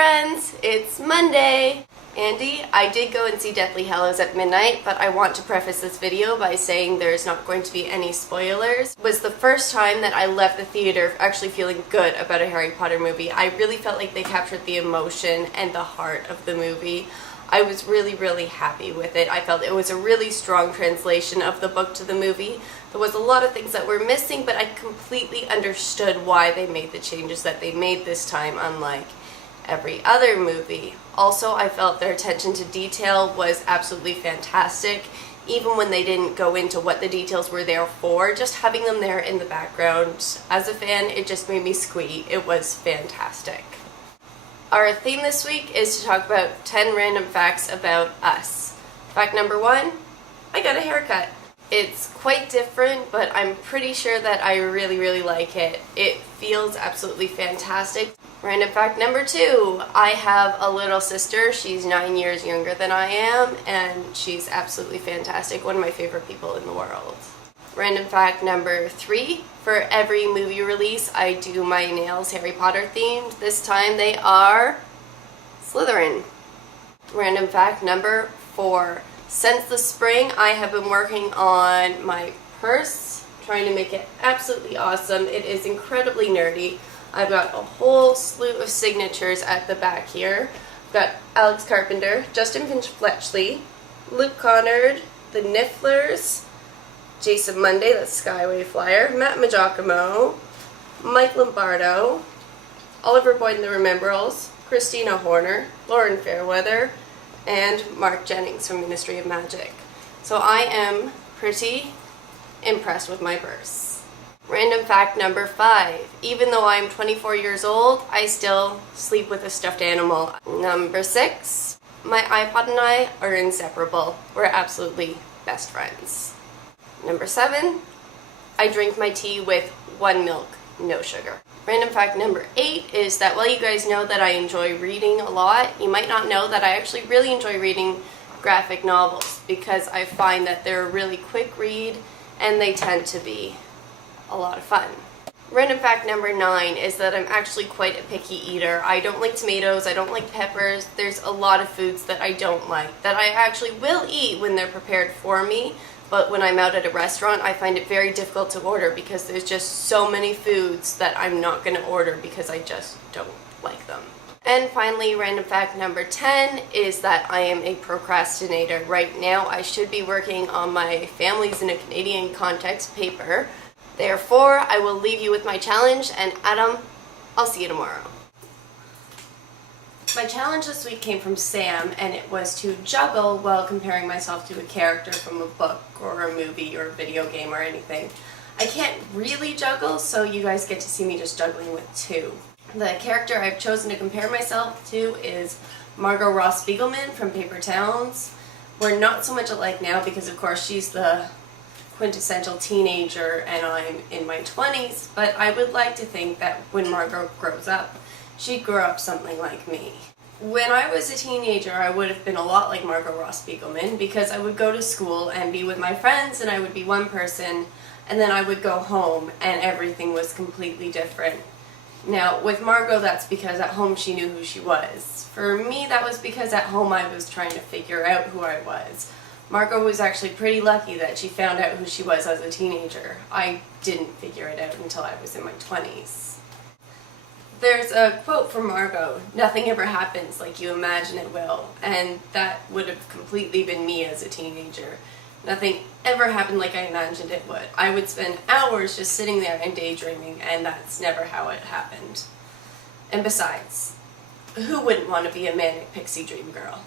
friends, it's Monday! Andy, I did go and see Deathly Hallows at midnight, but I want to preface this video by saying there's not going to be any spoilers. It was the first time that I left the theater actually feeling good about a Harry Potter movie. I really felt like they captured the emotion and the heart of the movie. I was really happy with it. I felt it was a really strong translation of the book to the movie. There was a lot of things that were missing, but I completely understood why they made the changes that they made this time, unlike every other movie. Also, I felt their attention to detail was absolutely fantastic. Even when they didn't go into what the details were there for, just having them there in the background, as a fan, it just made me squee. It was fantastic. Our theme this week is to talk about 10 random facts about us. Fact number 1, I got a haircut. It's quite different, but I'm pretty sure that I really like it. It feels absolutely fantastic. Random fact number 2, I have a little sister. She's 9 years younger than I am, and she's absolutely fantastic. One of my favorite people in the world. Random fact number 3, for every movie release, I do my nails Harry Potter themed. This time they are Slytherin. Random fact number 4, since the spring, I have been working on my purse, trying to make it absolutely awesome. It is incredibly nerdy. I've got a whole slew of signatures at the back here. I've got Alex Carpenter, Justin Finch-Fletchley, Luke Connard, the Nifflers, Jason Monday, that's Skyway Flyer, Matt Maggiacomo, Mike Lombardo, Oliver Boyd and the Remembrals, Christina Horner, Lauren Fairweather, and Mark Jennings from Ministry of Magic. So I am pretty impressed with my purse. Random fact number 5, even though I'm 24 years old, I still sleep with a stuffed animal. Number 6, my iPod and I are inseparable. We're absolutely best friends. Number 7, I drink my tea with 1 milk, no sugar. Random fact number 8 is that while you guys know that I enjoy reading a lot, you might not know that I actually really enjoy reading graphic novels because I find that they're a really quick read and they tend to be a lot of fun. Random fact number 9 is that I'm actually quite a picky eater. I don't like tomatoes, I don't like peppers. There's a lot of foods that I don't like that I actually will eat when they're prepared for me. But when I'm out at a restaurant, I find it very difficult to order because there's just so many foods that I'm not going to order because I just don't like them. And finally, random fact number 10 is that I am a procrastinator. Right now, I should be working on my Families in a Canadian Context paper. Therefore, I will leave you with my challenge, and Adam, I'll see you tomorrow. My challenge this week came from Sam, and it was to juggle while comparing myself to a character from a book or a movie or a video game or anything. I can't really juggle, so you guys get to see me just juggling with 2. The character I've chosen to compare myself to is Margot Ross Spiegelman from Paper Towns. We're not so much alike now because, of course, she's the quintessential teenager and I'm in my 20s, but I would like to think that when Margot grows up, she'd grow up something like me. When I was a teenager, I would have been a lot like Margot Ross Spiegelman because I would go to school and be with my friends and I would be one person, and then I would go home and everything was completely different. Now, with Margot, that's because at home she knew who she was. For me, that was because at home I was trying to figure out who I was. Margot was actually pretty lucky that she found out who she was as a teenager. I didn't figure it out until I was in my 20s. There's a quote from Margot, "Nothing ever happens like you imagine it will," and that would have completely been me as a teenager. Nothing ever happened like I imagined it would. I would spend hours just sitting there and daydreaming, and that's never how it happened. And besides, who wouldn't want to be a manic pixie dream girl?